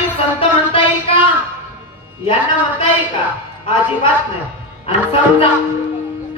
मी संत म्हणता येईल का? यांना म्हणता येईल का? अजिबात नाही. आणि समजा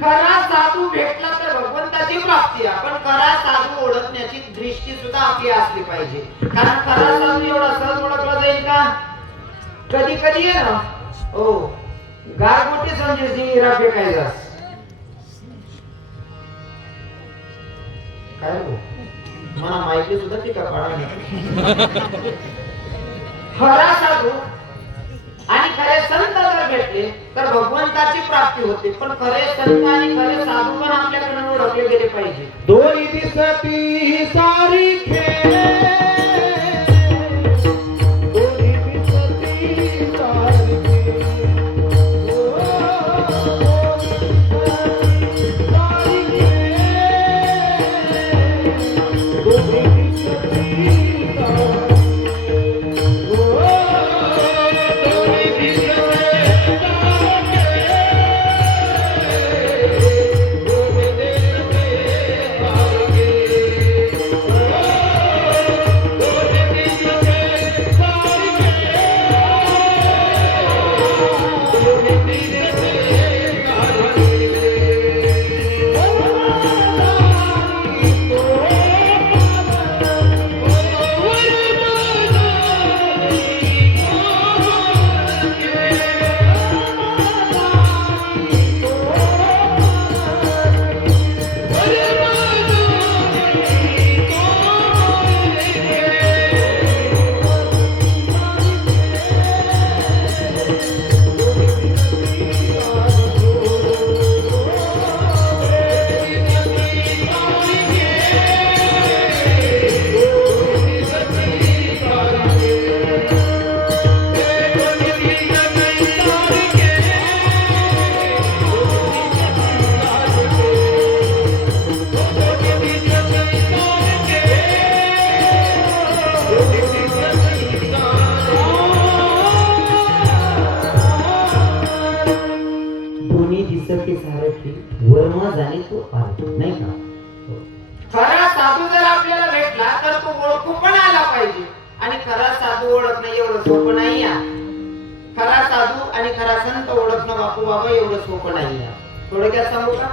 खरा साधू भेटला तर भगवंताची प्राप्ती आहे, पण खरा साधू ओळखण्याची दृष्टी सुद्धा आपली असली पाहिजे. कारण खरा साधू एवढा सहज ओळखला जाईल का? कधी कधी आहे ना, हो गारगोटी संजय सिंह हिरा फेकायचा काय हो, मला माहिती सुद्धा टीका पाडा. खरा साधू आणि खरे संत जर भेटले तर भगवंताची प्राप्ती होते, पण खरे संत आणि खरे साधू पण आपल्याकडे ओळखले गेले पाहिजे. दोन्ही दिसती सारखे नाही का? खरा साधू जर आपल्याला भेटला तर तो ओळखू पण आला पाहिजे. आणि खरा साधू ओळखणं एवढं सोपं नाही आहे. खरा साधू आणि खरा संत ओळखणं बापू बाबा एवढं सोपं नाही आहे. थोडक्यात सांगू का?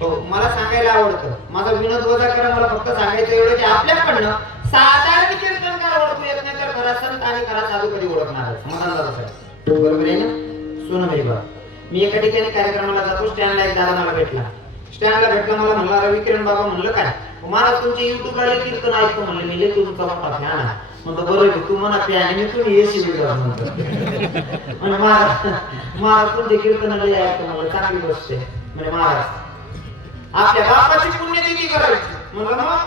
हो, मला सांगायला आवडतं. माझा विनोद वजा करा, मला फक्त सांगायचं एवढं की आपल्याकडनं साधारण कीर्तनकार ओळखू येत नाही तर खरा संत आणि खरा साधू कधी ओळखणार आहे? समाधान साहेब बरोबर आहे ना? सोनबाई बा, मी एका ठिकाणी कार्यक्रमाला जातो. स्टँडला एक दादा मला भेटला. स्टँडला भेटला, मला म्हणला रवी किरण बाबा. म्हणलं काय? महाराज तुमचे युट्यूबला कीर्तन ऐकतो. म्हणले मी तुमचा मोठा फॅन आहे. म्हणतो बरोबर, तू म्हणा फॅन मी तुम्ही एसी व्हिडिओ म्हणतो. म्हणजे महाराज तुमचे कीर्तन ऐकतो. म्हणलं चांगली गोष्ट आहे. म्हणजे महाराज आपल्या बापाची पुण्यतिथी करायची. म्हणलं मग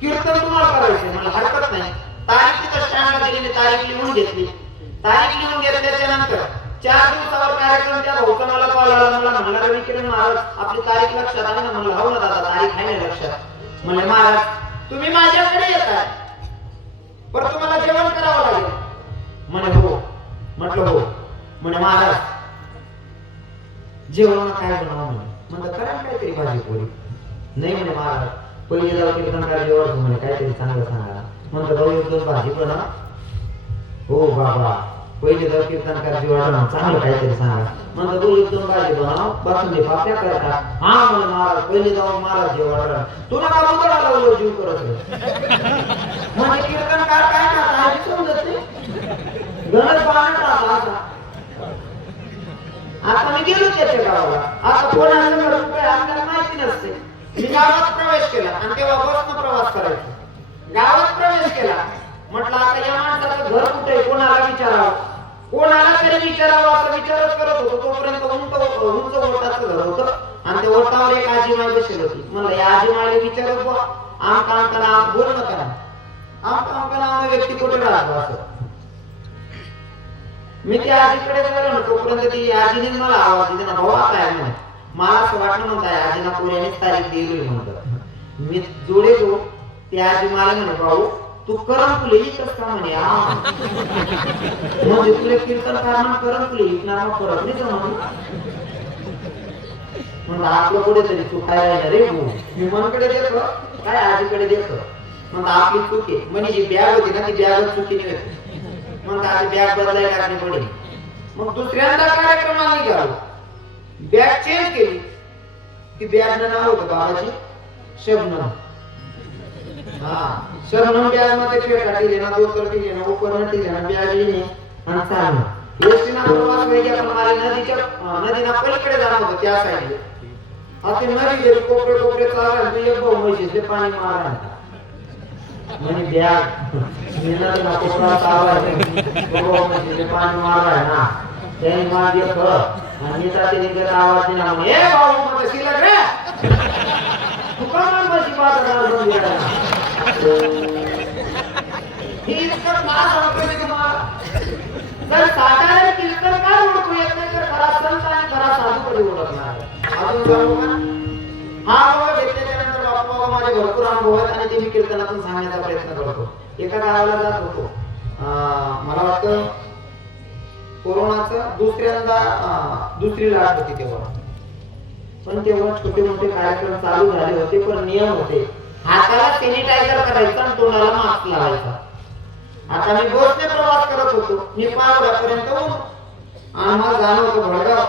कीर्तन तुम्हाला करायचं. मला हरकत नाही. तारीख तिथं स्टँडला दिलेली, तारीख लिहून घेतली. तारीख लिहून घेतल्याच्या नंतर 4 दिवसावर कार्यक्रम. त्या भाऊचा मला कॉल आला. मला म्हणला रवी किरण महाराज आपली तारीख लक्षात आहे ना? म्हणलं हो ना दादा, तारीख आहे ना लक्षात. म्हणले महाराज तुम्ही माझ्याकडे येताय, पण तुम्हाला जेवण करावं लागेल. म्हणे हो. म्हटलं हो. म्हणे महाराज जेवण काय बनवा? म्हणलं करा काहीतरी भाजी पोळी. नाही म्हणे महाराज पहिले जाऊ कीर्तनकार जेवण. म्हणे काहीतरी चांगलं सांगा. म्हणलं भाऊ 1-2 भाजी बनवा. हो बाबा पहिले जाऊ कीर्तनकार जेवण चांगलं काहीतरी सांगा. म्हणलं भाऊ 1-2 भाजी बनव, बासुंदी पापड्या करता. हा म्हणे महाराज पहिले जाऊ महाराज जेवण. तुला का उतरा लावलं जीव करत म्हणजे कीर्तनकार काय करता समजत नाही. गणच पाहण्यात आता आता मी गेलो त्याच्या गावाला. आता कोणाला आपल्याला माहिती नसते. मी गावात प्रवेश केला आणि तेव्हा बसनं प्रवास करायचा. गावात प्रवेश केला. म्हटलं आता या माणसाचं घर कुठे, कोणाला विचारावं, कोणाला तरी विचारावं असं विचारच करत होतो. तोपर्यंत उंच ओटाचं घर होतं आणि त्या ओटावर एक आजीमाई बसली होती. म्हणलं या आजीमाईला विचारत बुवा आमका नाव बोल नका, आमका नाव व्यक्ती कुठे राहतो असं. मी त्या आजीकडे गेलो ना, तोपर्यंत ती आजीने मला आवाज दिला ना, भाऊ काय म्हणे. मला असं वाटलं म्हणताय आजीना पुण्यानेच तारीख दिली म्हणतात. मी जोडे जो त्या आजी मला म्हणे भाऊ तू करम तुला येतच का म्हणे. म्हणजे तुला कीर्तनकार म्हणून करम तुला येणार मग परत नाही जमत. म्हणलं आपलं कुठेतरी तू काय राहिला रे भाऊ. मी मनकडे देतो काय आजीकडे देतो. म्हणलं आपली चूक आहे. म्हणजे जी बॅग होती ना ती बॅग चुकीने होती. मग आता बॅग बदलायला लागली पडेल. मग दुसऱ्यांदा कार्यक्रमाला निघालो, बॅग चेंज केली. ती बॅग नाव होतं बाबाची शबनम. हा शबनम बॅग मध्ये पेटा टिले ना, दोतर टिले ना, उपकरण टिले ना, बॅग लिहिणे आणि चालणं. एसटीना प्रवास वेगळी आपण मारे नदीना पलीकडे जाणार होतो त्या साईडला. आता नदी गेली कोपरे कोपरे चालला, ते एक भाऊ म्हशीचे पाणी मारा म्हणजे बॅग नदीना कोपरा चालला, भाऊ म्हशीचे पाणी मारा ना. त्याने मागे आणि ते निघत आवाज दिला, म्हणे ए भाऊ मग शिल्लक रे दुकानात म्हशी पाहता ही इतकं मास वाटतंय तुम्हाला. जर साधारण कीर्तनकार ओळखू येत नाही तर खरा संत आणि खरा साधू कधी ओळखणार. अजून सांगू का? हा अनुभव घेतल्यानंतर बापू माझे भरपूर अनुभव आहेत आणि ते मी कीर्तनातून सांगण्याचा प्रयत्न करतो. एका गावाला जात होतो, मला वाटतं कोरोनाचं दुसरी लाट होती तेव्हा. पण तेव्हा छोटे मोठे कार्यक्रम चालू झाले होते, पण नियम होते. हाताला सॅनिटायझर करायचा आणि तोंडाला मास्क लावायचा. आता मी बसने प्रवास करत होतो, मी पावड्यापर्यंत आणि मला जाणं होतं भडगाव.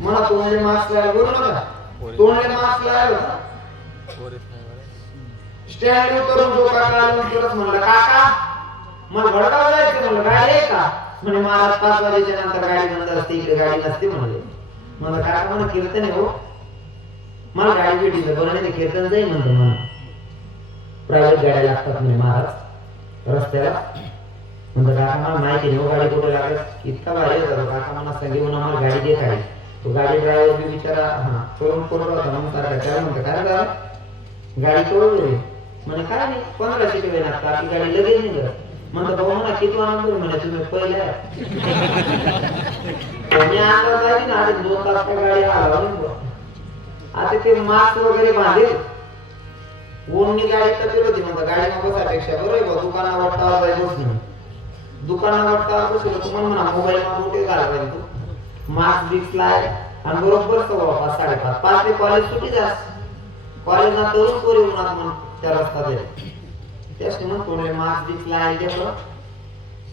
मला तोंडले मास्क लावायला बोलू नका, तोंडले मास्क लावायला होता. स्टँड उतरून जो काका आला तरच म्हणलं, काका मला भडगाव जायचं. म्हणलं गाडी आहे का? म्हणे महाराज 5 वाजेच्या नंतर गाडी बंद असते, इकडे गाडी नसते म्हणले. मला काका म्हणा कीर्तन आहे हो, मला गाडी भेटली बरं नाही, कीर्तन जाईल म्हणतो. मला प्रायव्हेट गाड्या लागतात म्हणे महाराज रस्त्याला. म्हणतो काका मला माहिती नाही हो गाडी कुठे लागत. इतका भारी होता काका मला सांगे म्हणून आम्हाला गाडी देत आहे. तो गाडी ड्रायव्हर बी विचारा करून होता म्हणून काय म्हणतो काय दादा गाडी कळवली म्हणे काय नाही 15 सीट वेळ लागतात, आपली गाडी लगेच नाही करत. म्हणतो भाऊ म्हणा किती आनंद म्हणे तुम्ही पहिले मी अंदाज जायची ना, 2 तास काय गाडी आला. आता ते मास्क वगैरे बांधेल, ओढणी गाडी तर होती. म्हणतो गाडी मग बसापेक्षा बरोबर दुकानावर टावर जायचं बसणं, दुकानावर टावर बसलं तुम्हाला म्हणा मोबाईल मध्ये कुठे घालवायला तू मास्क बिक्स लाय आणि बरोबर 5:15 5:30 5 ते कॉलेज सुटी जास. कॉलेजला तरुण पोरी उन्हात म्हणून त्या रस्ता दे त्यासाठी मग थोडे मास्क बिक्स लाय घेतलं.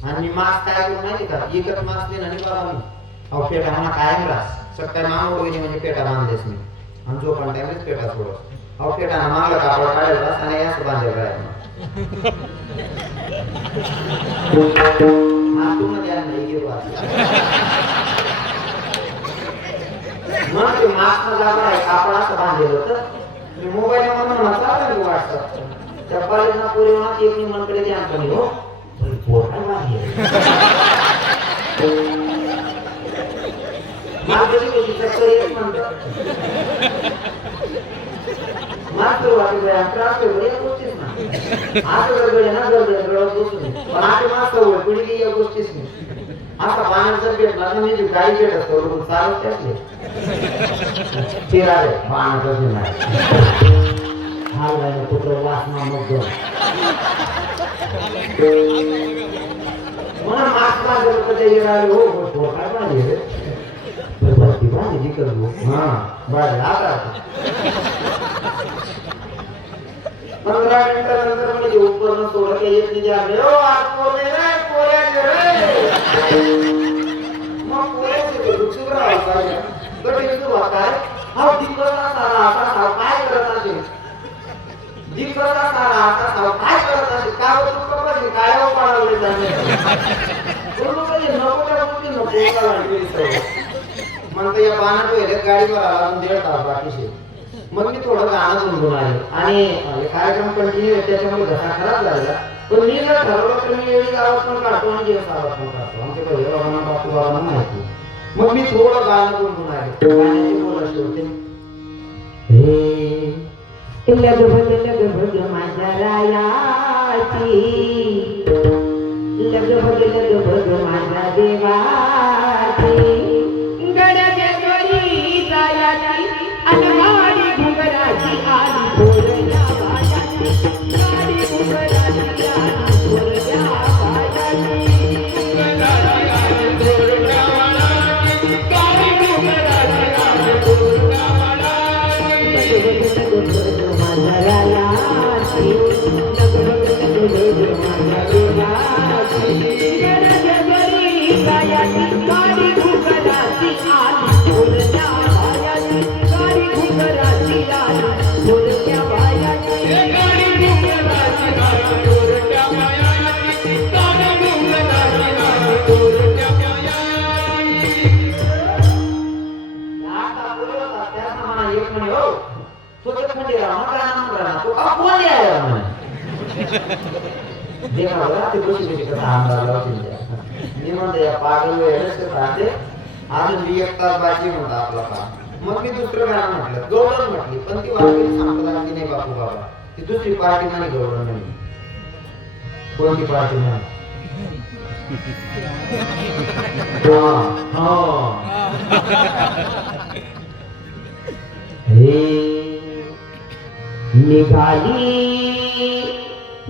आणि मी मास्क काय करू माहिती का, एकच मास्क देणं नाही बाबा. मी अहो पेटा म्हणा कायम रास सकाळी मामा वगैरे म्हणजे पेटा बांधलेस मी आणि जो पण टाइमच पेटा सोडत. अहो पेटाना मागला कापड काढायला आणि असं बांधायला राहायला. मातून द्या नाही गेलो मग ते मास्क जागा आहे कापड असं बांधलेलं होतं. मोबाईल मध्ये म्हणा चालेल व्हॉट्सअप त्या कॉलेजना पुरे म्हणा एक निमंत्रण द्या तुम्ही हो पोर काय मागे मागची कशी चक्कर येत म्हणतात मात्र वाटत आहे त्रास होईल या गोष्टीच ना. आता गडबड ना गडबड बसून पण आता मास्क होईल पुढे की या गोष्टीच नाही. आता पाण्यात जर भेटला तर मी गाडी भेट असतो चालत त्यातले फिराले पाण्यातच नाही हाल व्हायला कुठं वासना मग म्हणून मास्क माझं कधी राहिले हो काय पाहिजे हा बरं आता 15 मिनिटानंतर म्हणजे उपकरण सोडलं काही येत नाही जागे हो आज पोरे रे पोऱ्या रे मग पोऱ्याचे दुसरं राहता तर ते काय हा दिवसला सारा असा काय करत असेल दिवसला सारा असा काय करत असेल काय होतं कपाशी काय हो पाळवले जाणे बोलू काही नको त्या गोष्टी नको लागली म्हणतो या पाण्यात वेळेत गाडीवर आला अजून 1.5 तास बाकीचे. मग मी थोडं गाणं गुणगुण आले आणि कार्यक्रम कंटिन्यू त्याच्यामुळे घसा खराब झाला. पण मी जर ठरवलं तर मी एवढी गावात पण काढतो आणि दिवस आवाज पण काढतो. आमच्या घरी बाबांना बापू बाबांना माहिती. मग मी थोडं गाणं गुणगुण आले गाण्याची बोल अशी होते हे लगभग माझ्या रायाची लगभग माझ्या देवाची अनहारी घुंगराची आली बोलल्या बाजाची गाडी घुंगराची आली बोलल्या बाजाची गाडी घुंगराची आली बोलल्या बाजाची बघा ते कशी कसा आमदार लावतील त्या. मी म्हणतो या पागल वेळेस राहते अजून 1 तास बाकी म्हणतो आपला काम. मग मी दुसरं गाणं म्हटलं गवळण म्हटली पण ती वाटली सांगता लागली नाही बापू बाबा. ती दुसरी पार्टी म्हणे गवळण म्हणे. कोणती पार्टी म्हणे? निघाली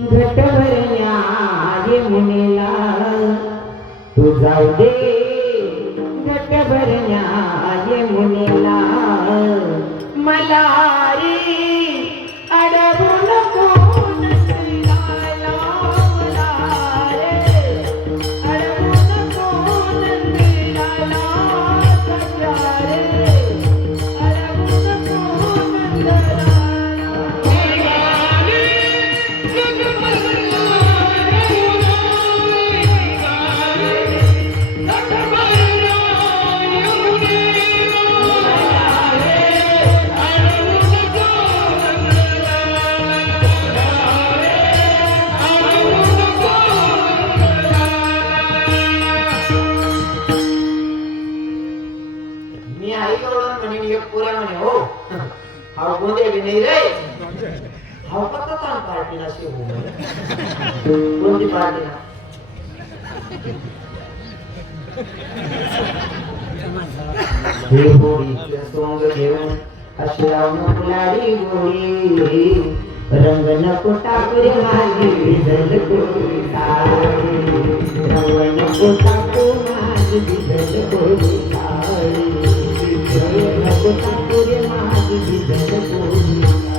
घट भरण्या यमुनेला तू जाऊ दे घट भरण्या यमुनेला मला रे अडवू नको नंदलाला मला रे अडवू नको नंदलाला सख्या रे अडवू नको नंदलाला. मी आई गवळण म्हणे एक पुऱ्या म्हणे हो हा गोंधळ बी नाही रे हा फक्त काम पार्टीला शिव कोणती पार्टी ना हे होळीचं सोंग घेऊन अशी लावून फुलाडी गोळी रंग नको टाकू रे माझी भिजल कोळी रंग नको टाकू माझी भिजल कोळी नको टाकू रे माझी भिजल कोळी.